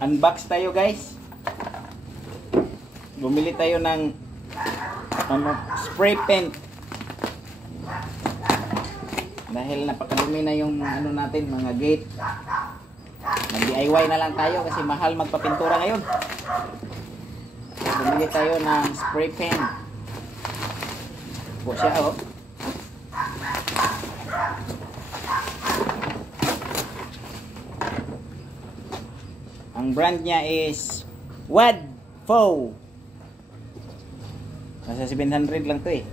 Unbox tayo guys. Bumili tayo ng spray paint. Dahil napakadumi na yung ano natin, mga gate. Nag-DIY na lang tayo kasi mahal magpapintura ngayon. Bumili tayo ng spray paint. Po siya oh. Ang brand niya is Wadfo. Nasa 700 lang to eh.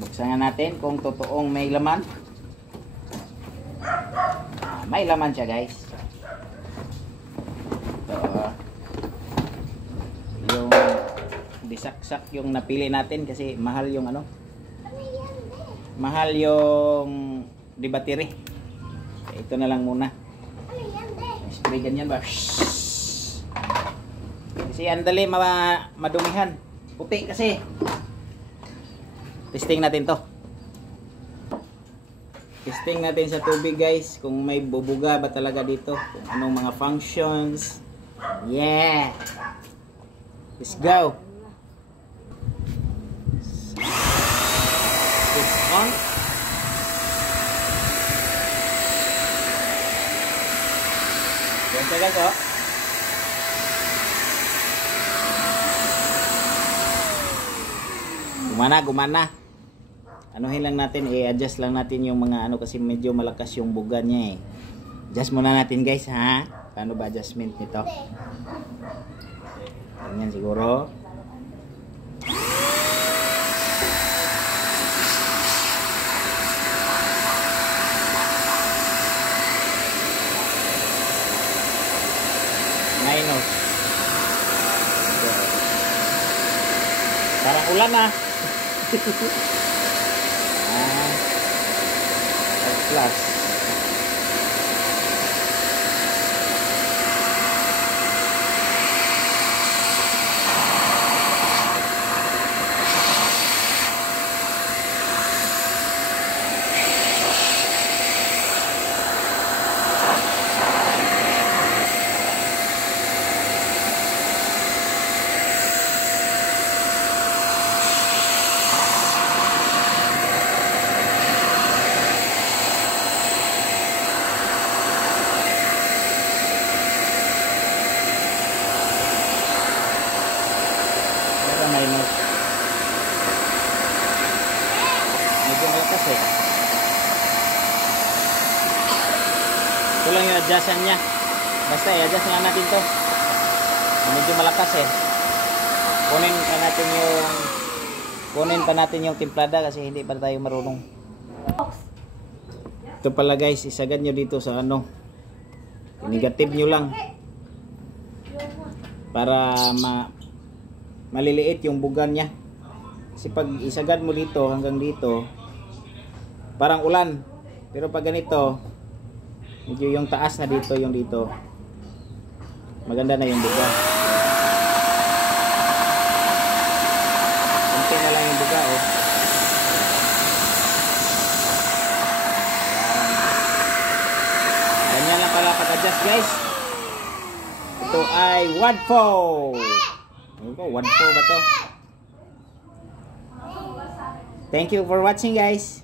Buksan nga natin kung totoong may laman. May laman siya guys. Ito, yung disaksak yung napili natin kasi mahal yung ano. Mahal yung di battery. Ito na lang muna. Spray ganyan ba? Kasi andali madumihan. Puti kasi. Testing natin to. Testing natin sa tubig guys. Kung may bubuga ba talaga dito. Kung anong mga functions. Yeah. Let's go. It's on. Yan siya guys oh. Gumana. Anuhin lang natin, i-adjust lang natin yung mga ano kasi medyo malakas yung buga niya eh. Adjust muna natin guys ha. Paano ba adjustment nito? Ganyan siguro. Minus. Parang ulan na. Plus. Minus. Medyo malakas eh. Ito lang yung adjustan niya. Basta i-adjust nga natin to. Medyo malakas eh. Kunin pa natin yung timplada kasi hindi pa tayo marunong. Ito pala guys, isagad nyo dito sa ano. Negative nyo lang. Para maliliit yung bugan niya. Kasi pag isagad mo dito hanggang dito, parang ulan. Pero pag ganito, medyo yung taas na dito, yung dito, maganda na yung buga. Kunti na lang yung buga oh. Ganyan lang pala pag-adjust guys. Ito ay Wadfo. Wadfo ba to? Thank you for watching guys.